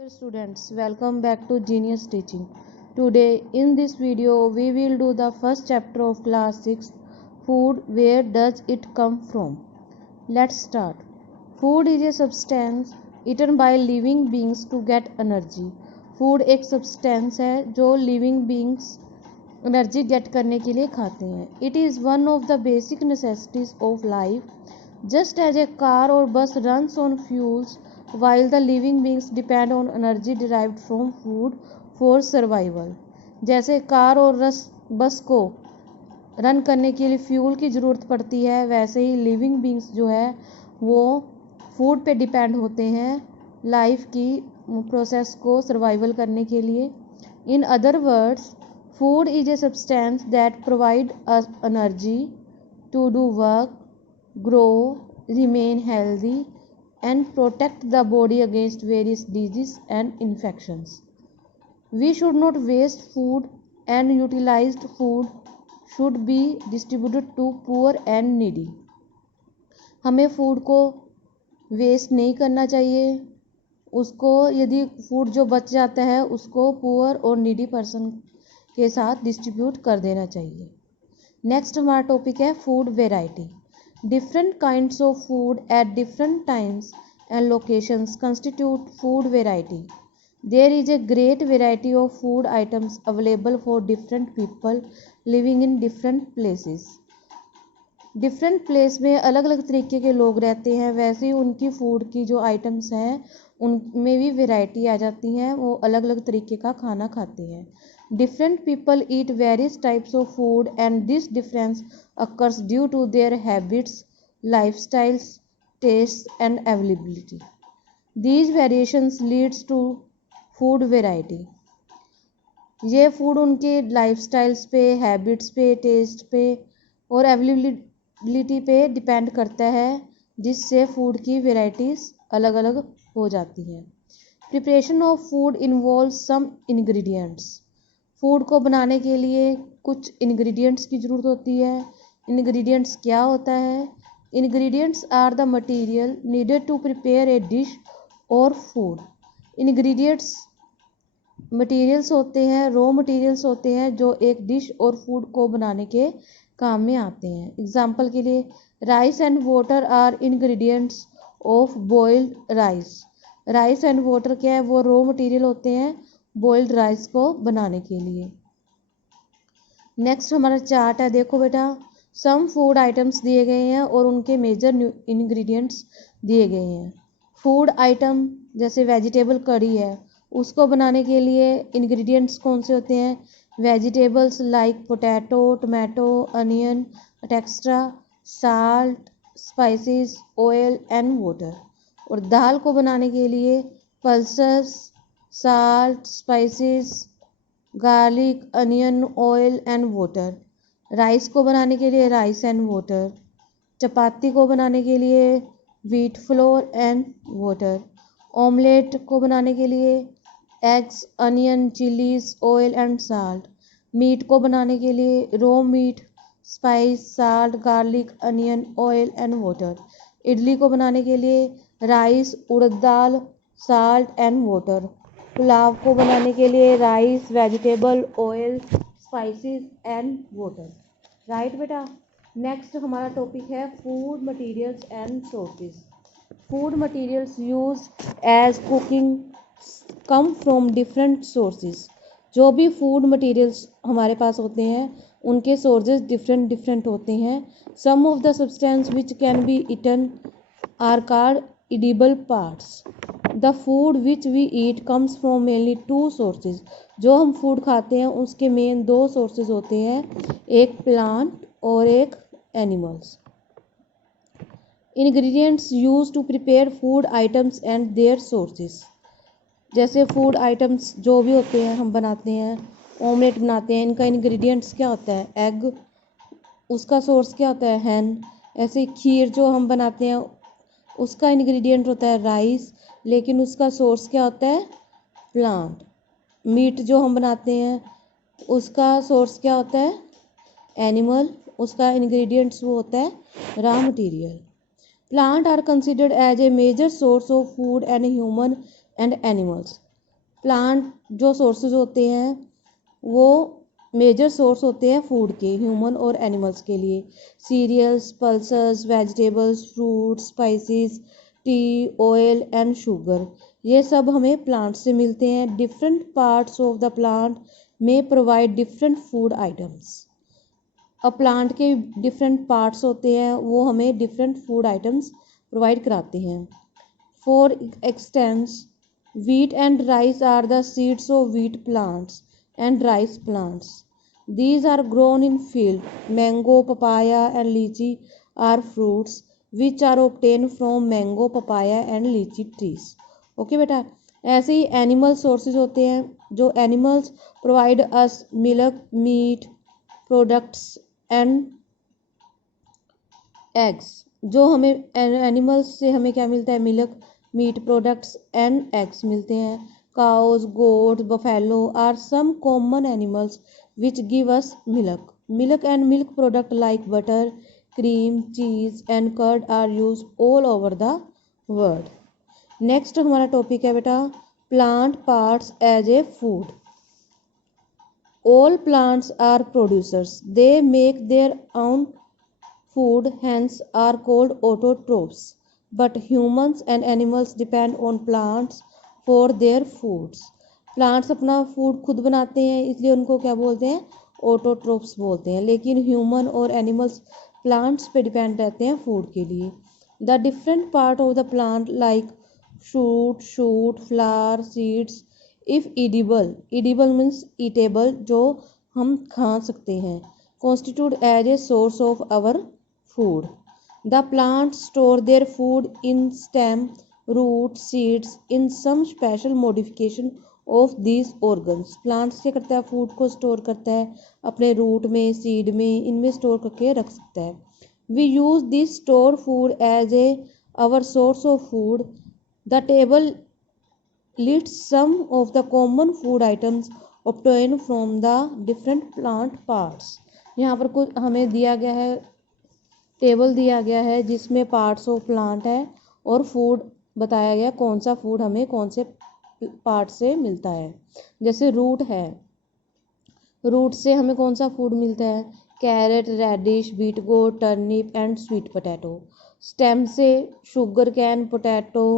Dear students, welcome back to Genius Teaching. Today in this video we will do the first chapter of class 6, Food. Where does it come from? Let's start. Food is a substance eaten by living beings to get energy. Food एक substance है जो living beings energy get करने के लिए खाते हैं. It is one of the basic necessities of life. Just as a car or bus runs on fuels, while the living beings depend on energy derived from food for survival. जैसे car और बस को run करने के लिए fuel की ज़रूरत पड़ती है, वैसे ही लिविंग बींग्स जो है वो फूड पे डिपेंड होते हैं लाइफ की प्रोसेस को सर्वाइवल करने के लिए. In other words, food is a substance that provide us energy to do work, grow, remain healthy, and protect the body against various diseases and infections. We should not waste food, and utilized food should be distributed to poor and needy. हमें food को waste नहीं करना चाहिए. उसको यदि food जो बच जाता है उसको पुअर और नीडी पर्सन के साथ डिस्ट्रीब्यूट कर देना चाहिए. नेक्स्ट हमारा टॉपिक है food variety. Different kinds of food at different times and locations constitute food variety. There is a great variety of food items available for different people living in different places. Different place में अलग अलग तरीके के लोग रहते हैं, वैसे ही उनकी फूड की जो आइटम्स हैं उनमें भी वेराइटी आ जाती हैं. वो अलग अलग तरीके का खाना खाते हैं. Different people eat various types of food, and this difference occurs due to their habits, lifestyles, tastes, and availability. These variations leads to food variety. ये फूड उनके लाइफस्टाइल्स पे, हैबिट्स पे, टेस्ट पे और अवेलेबिलिटी पे डिपेंड करता है, जिससे फूड की वेराइटीज़ अलग अलग हो जाती हैं. Preparation of food involves some ingredients. Food को बनाने के लिए कुछ इंग्रेडिएंट्स की ज़रूरत होती है. इंग्रेडिएंट्स क्या होता है? Ingredients are the material needed to prepare a dish और फूड. इंग्रेडिएंट्स मटेरियल्स होते हैं, रॉ मटेरियल्स होते हैं जो एक डिश और फूड को बनाने के काम में आते हैं. एग्जाम्पल के लिए, rice and water are ingredients of boiled rice. Rice and water क्या है? वो रॉ मटेरियल होते हैं बॉइल्ड राइस को बनाने के लिए. नेक्स्ट हमारा चार्ट है. देखो बेटा, सम फूड आइटम्स दिए गए हैं और उनके मेजर इंग्रेडिएंट्स दिए गए हैं. फूड आइटम जैसे वेजिटेबल कड़ी है, उसको बनाने के लिए इंग्रेडिएंट्स कौन से होते हैं? Vegetables like potato, tomato, onion, extra, salt, spices, oil and water. और दाल को बनाने के लिए pulses, salt, spices, garlic, onion, oil and water. Rice को बनाने के लिए राइस एंड वाटर. चपाती को बनाने के लिए wheat flour and water. Omelette को बनाने के लिए eggs, onion, chillies, oil and salt. Meat को बनाने के लिए raw meat, spice, salt, garlic, onion, oil and water. Idli को बनाने के लिए rice, urad dal, salt and water. Pulao को बनाने के लिए rice, vegetable, oil, spices and water. Right बेटा. नेक्स्ट हमारा टॉपिक है food materials and sources. Food materials use as cooking come from different sources. जो भी फूड मटेरियल्स हमारे पास होते हैं उनके सोर्सेज डिफरेंट होते हैं. Some of the substance which can be eaten are called edible parts. The food which we eat comes from mainly two sources. जो हम फूड खाते हैं उसके मेन दो सोर्सेज होते हैं, एक प्लांट और एक animals. Ingredients use to prepare food items and their sources. जैसे फूड आइटम्स जो भी होते हैं हम बनाते हैं, ऑमलेट बनाते हैं, इनका इंग्रेडिएंट्स क्या होता है? एग. उसका सोर्स क्या होता है? हैन. ऐसे खीर जो हम बनाते हैं उसका इंग्रेडिएंट होता है राइस, लेकिन उसका सोर्स क्या होता है? प्लांट. मीट जो हम बनाते हैं उसका सोर्स क्या होता है? एनिमल. उसका इंग्रेडिएंट्स वो होता है raw material. Plant are considered as a major source of food and human and animals. Plant जो सोर्सेज होते हैं वो मेजर सोर्स होते हैं फूड के, ह्यूमन और एनिमल्स के लिए। Cereals, pulses, vegetables, fruits, spices, tea, oil and sugar, ये सब हमें प्लांट से मिलते हैं। Different parts of the plant में प्रोवाइड डिफरेंट फूड आइटम्स। अब प्लांट के डिफरेंट पार्ट्स होते हैं वो हमें डिफरेंट फूड आइटम्स प्रोवाइड कराते हैं। For expanse, wheat and rice are the seeds of wheat plants and rice plants. These are grown in field. Mango, papaya and lychee are fruits which are obtained from mango, papaya and lychee trees. Okay बेटा, ऐसे ही animal sources होते हैं जो animals provide us milk, meat products and eggs. जो हमें animals से हमें क्या मिलता है, milk, meat products and eggs मिलते हैं। Cows, goat, buffalo are some common animals which give us milk. Milk and milk product like butter, cream, cheese and curd are use all over the world. Next हमारा topic है बेटा plant parts as a food. All plants are producers, they make their own food, hence are called autotrophs, but humans and animals depend on plants for their foods. Plants अपना food खुद बनाते हैं इसलिए उनको क्या बोलते हैं, ऑटोट्रोप्स बोलते हैं। लेकिन ह्यूमन और एनिमल्स प्लांट्स पे डिपेंड रहते हैं फूड के लिए। The different part of the plant like shoot, flower, seeds, if edible, edible means eatable, जो हम खा सकते हैं, constitute as a source of our food. The plants store their food in stem, root, seeds, in some special modification of these organs. Plants क्या करता है, food को store करता है अपने रूट में, सीड में, इनमें स्टोर करके रख सकता है। We use this store food as a our source of food. The table lists some of the common food items obtained from the different plant parts. यहाँ पर कुछ हमें दिया गया है, टेबल दिया गया है जिसमें पार्ट्स ऑफ प्लांट है और फूड बताया गया कौन सा फूड हमें कौन से पार्ट से मिलता है। जैसे रूट है, रूट से हमें कौन सा फूड मिलता है, carrot, radish, beetroot, turnip and sweet potato. Stem से sugar cane, potato,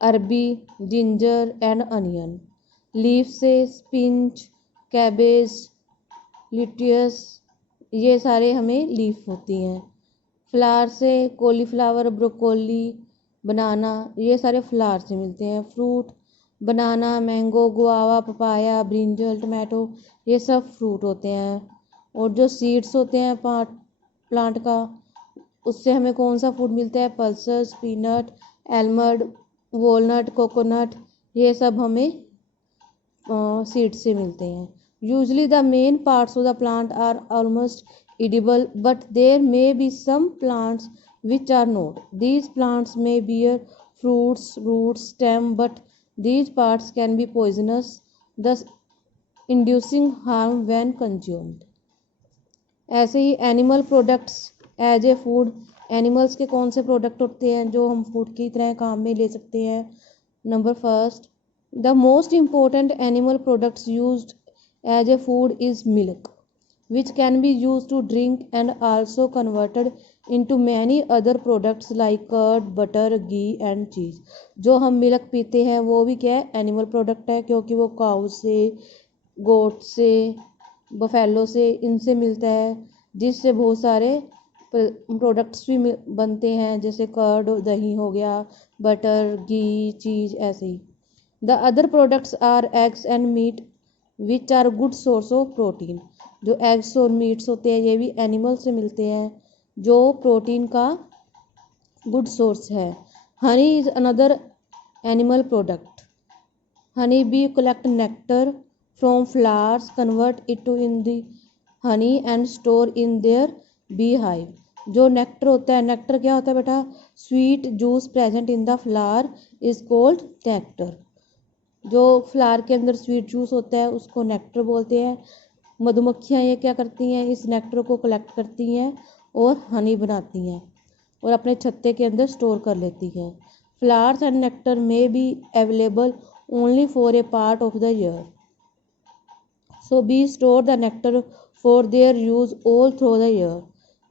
arbi, ginger and onion. Leaf से स्पिंच, कैबेज, लिटियस, ये सारे हमें लीफ होती हैं। फ्लावर से कॉलीफ्लावर, ब्रोकोली, बनाना, ये सारे फ्लावर से मिलते हैं। Fruit, banana, mango, guava, papaya, brinjal, tomato, ये सब फ्रूट होते हैं। और जो सीड्स होते हैं प्लांट का, उससे हमें कौन सा फूड मिलता है, pulses, peanut, almond, walnut, coconut, ये सब हमें सीड से मिलते हैं। Usually the main parts of the plant are almost edible, but there may be some plants which are not. These plants may bear fruits, roots, stem, but these parts can be poisonous, thus inducing harm when consumed. ऐसे ही animal products as a food, animals के कौन से product होते हैं जो हम food की तरह काम में ले सकते हैं। Number first, the most important animal products used as a food is milk, which can be used to drink and also converted into many other products like curd, butter, ghee and cheese. जो हम milk पीते हैं वो भी क्या है, animal product है, क्योंकि वो काउ से, गोट से, बफेलो से, इनसे मिलता है, जिससे बहुत सारे प्रोडक्ट्स भी बनते हैं, जैसे कर्ड, दही हो गया, बटर, घी, चीज़, ऐसे ही। The other products are eggs and meat which are good source of protein. जो एग्स और मीट्स होते हैं ये भी एनिमल से मिलते हैं, जो प्रोटीन का गुड सोर्स है। Honey is another animal product. Honey bee collect nectar from flowers, convert it to in the honey and store in their bee hive. जो नेक्टर होता है, नेक्टर क्या होता है बेटा, sweet juice present in the flower is called nectar. जो flower के अंदर स्वीट जूस होता है उसको नेक्टर बोलते हैं। मधुमक्खियाँ ये क्या करती हैं, इस नेक्टर को कलेक्ट करती हैं और हनी बनाती हैं और अपने छत्ते के अंदर स्टोर कर लेती हैं। फ्लावर्स एंड नेक्टर में be available only for a part of the year. So bees store the nectar for their use all through the year.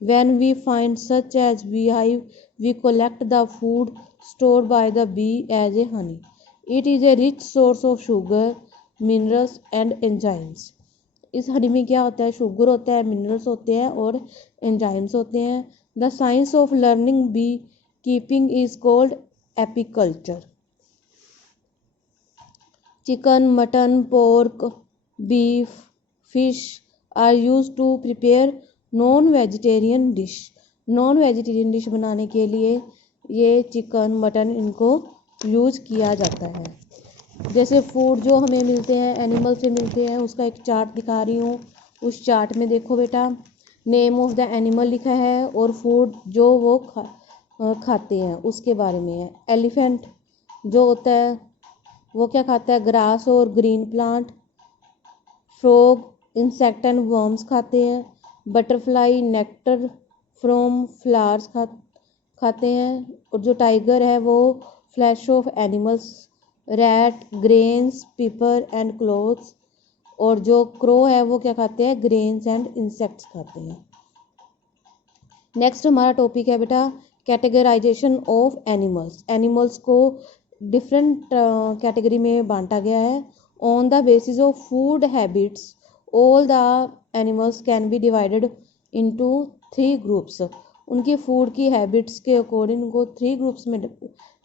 When we find such as beehive, we collect the food stored by the bee as a honey. It is a rich source of sugar, minerals and enzymes. इस हनी में क्या होता है? Sugar होता है, minerals होते हैं और एंजाइम्स होते हैं. The science of learning bee keeping is called apiculture. Chicken, mutton, pork, beef, fish are used to prepare non-vegetarian dish. non-vegetarian dish बनाने के लिए ये चिकन, मटन इनको यूज़ किया जाता है. जैसे फूड जो हमें मिलते हैं एनिमल से मिलते हैं, उसका एक चार्ट दिखा रही हूँ. उस चार्ट में देखो बेटा, नेम ऑफ द एनिमल लिखा है और फूड जो वो खाते हैं उसके बारे में है. एलिफेंट जो होता है वो क्या खाता है? ग्रास और green plant. Frog insect and worms खाते हैं. बटरफ्लाई नेक्टर फ्रॉम फ्लावर्स खाते हैं. और जो टाइगर है वो flash of animals. Rat grains, paper and clothes. और जो क्रो है वो क्या खाते हैं? ग्रेन्स एंड इंसेक्ट्स खाते हैं. नेक्स्ट हमारा टॉपिक है बेटा कैटेगराइजेशन ऑफ एनिमल्स. एनिमल्स को डिफरेंट कैटेगरी में बांटा गया है. On the basis of food habits all the animals can be divided into 3 groups. उनकी फूड की हैबिट्स के अकॉर्डिंग उनको 3 ग्रुप्स में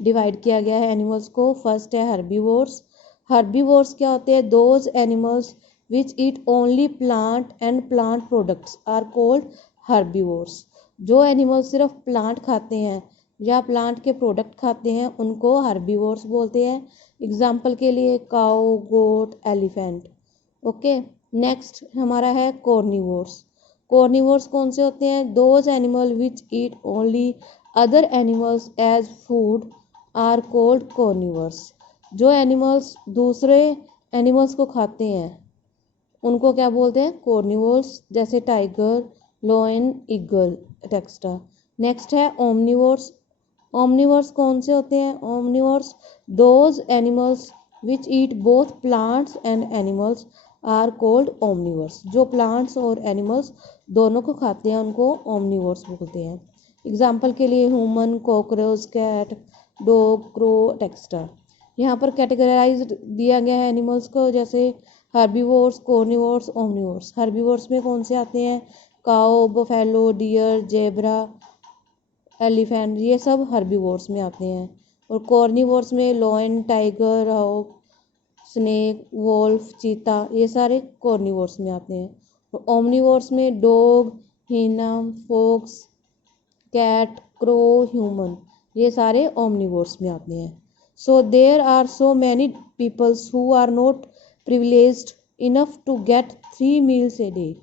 डिवाइड किया गया है एनिमल्स को. फर्स्ट है हर्बीवोर्स. हर्बीवोर्स क्या होते हैं? Those animals which eat only plant and plant products are called herbivores. जो एनिमल सिर्फ प्लांट खाते हैं या प्लांट के प्रोडक्ट खाते हैं उनको हर्बीवोर्स बोलते हैं. एग्जाम्पल के लिए cow, goat, elephant. Okay. Next हमारा है कॉर्निवोर्स. कॉर्निवोर्स कौन से होते हैं? Those animal which eat only other animals as food are called carnivores. जो एनिमल्स दूसरे एनिमल्स को खाते हैं उनको क्या बोलते हैं? कॉर्निवोर्स. जैसे tiger, lion, eagle etcetera. Next है ओमनिवोर्स. ओमनिवोर्स कौन से होते हैं? Omnivores those animals which eat both plants and animals are called omnivores. जो प्लांट्स और एनिमल्स दोनों को खाते हैं उनको ओमनिवोर्स बोलते हैं. एग्जाम्पल के लिए human, cockroach, cat, dog, crow etcetera. यहाँ पर कैटेगराइज दिया गया है एनिमल्स को, जैसे हर्बीवोर्स, कॉर्निवोर्स, ओमनिवोर्स. हर्बीवोर्स में कौन से आते हैं? Cow, buffalo, deer, zebra, elephant, ये सब हर्बीवोर्स में आते हैं. और कॉर्निवोर्स में lion, tiger, hawk, snake, wolf, cheetah, ये सारे कॉर्निवोर्स में आते हैं. और ओमनिवोर्स में dog, hyena, fox, cat, crow, human, ये सारे ओमनिवोर्स में आते हैं. So there are so many peoples who are not privileged enough to get 3 meals a day.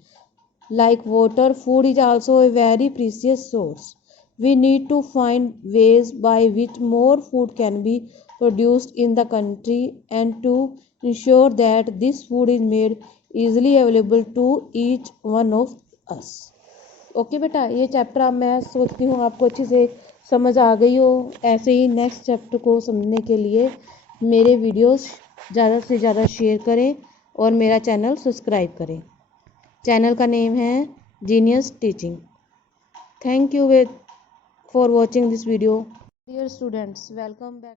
Like water, food is also a very precious source. We need to find ways by which more food can be produced in the country and to ensure that this food is made easily available to each one of us. Okay बेटा, ये chapter अब मैं सोचती हूँ आपको अच्छे से समझ आ गई हो. ऐसे ही नेक्स्ट चैप्टर को समझने के लिए मेरे वीडियोस ज़्यादा से ज़्यादा शेयर करें और मेरा चैनल सब्सक्राइब करें. चैनल का नेम है genius teaching. Thank you for watching this video. Dear students, welcome back.